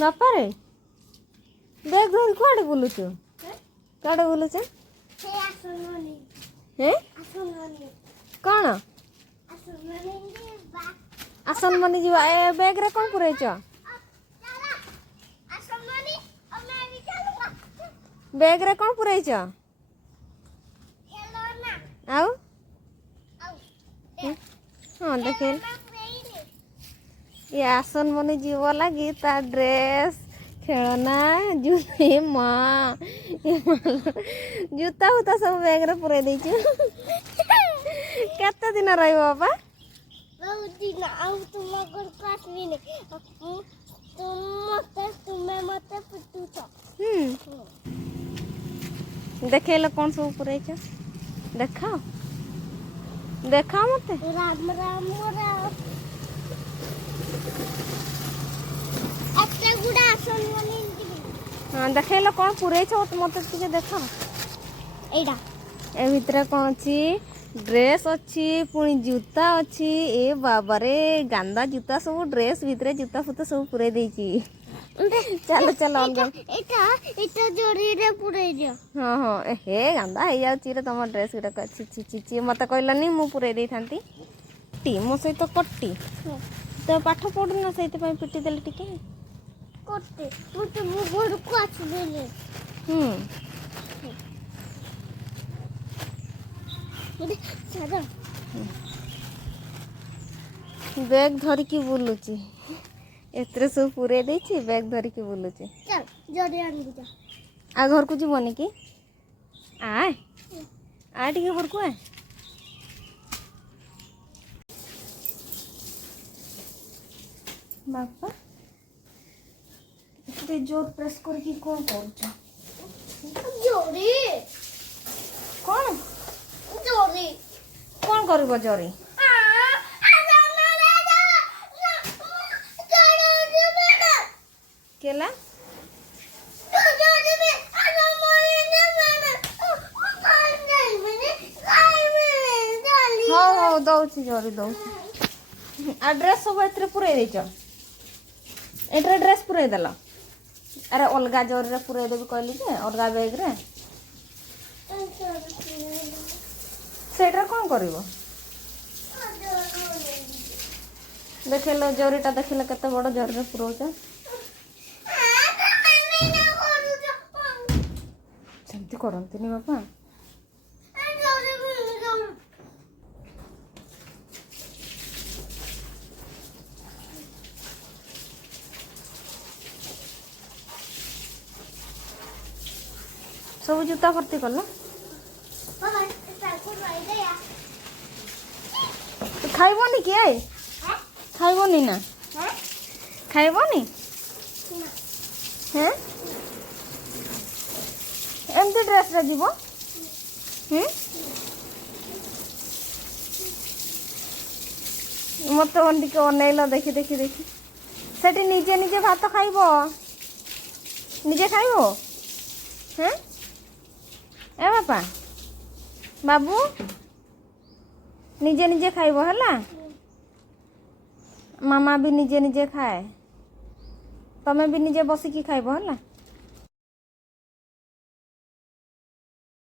ବାପାରେ bag ଧରି କୁଆଡ଼େ ବୁଲୁଛୁ? କୁଆଡ଼େ ବୁଲୁଛ? କ'ଣ ଆସନ ମନି ଯିବା? ଏ ବ୍ୟାଗରେ କ'ଣ ପୁରେଇଛ? ବ୍ୟାଗରେ କ'ଣ ପୁରେଇଛ? ଆଉ ହଁ ଦେଖେ ये आसन मनी जीव लगी ता ड्रेस खेलना माँ जूता उता सब बैग रे पुरे देछु केते दिन रहइबो बाबा? बहुत दिन आउ तुम घर को आसबी ने तुम्हें मते पुटू छ देखेलो कौन सब पुरे छ देखाओ देखाओ मते राम राम राम हाँ देखेलो कौन पुरे छ मते टिके देखा एडा ए भितर कौन अछि ड्रेस अछि पुनी जूता अछि ए बाबा रे गांदा जूता सब ड्रेस भितर जूता फुता सब पुरे देछि चलो चलो एटा एटा जोरी रे पुरे दियो हाँ हाँ हे गांदा हे जाउछि रे तम ड्रेस गुडा छी छी छी छी मते कहलनी मु पुरे देई थांती टी मो सहित कट्टी तो पाठ पढ़ुना सहित पई पिटी देले टिके कोटे मुते मु घर को आछबेले चलो बैग धरी की बुलुची एतरे सब पूरे देछि बैग धरी की बुलुची चल जोरी आनी जा आ घर को जीवनी की आय आ टिके घर को आय बापा इतने जोर प्रेस करके कौन करछ जोरी कौन जोरी कौन करबो जोरी केला हाँ हाँ दौची जोरी दौची ड्रेस सब एतरे पुरे देछ एटरे ड्रेस पुरे देला अरे अलगा जोरी रे पुरे देबी कहली के अलगा बैग रे सेटा कौन करिवो देखलो जोरीटा देखलो केते बड़ जोरी रे पुरोछ सेमती करंतनी बापा सब जूता भर्ती कल खाइबनी किए खाइबनी ना खाइबनी हैं एमती ड्रेस रे जीवो मत टिके अनैल देखी देखी देखी सेठी निजे निजे भात खाइब निजे खाइब हैं ए बापा बाबू निजे निजे खाइब हला मामा भी निजे निजे खाए तमे भी निजे बसिकी खाइब हला।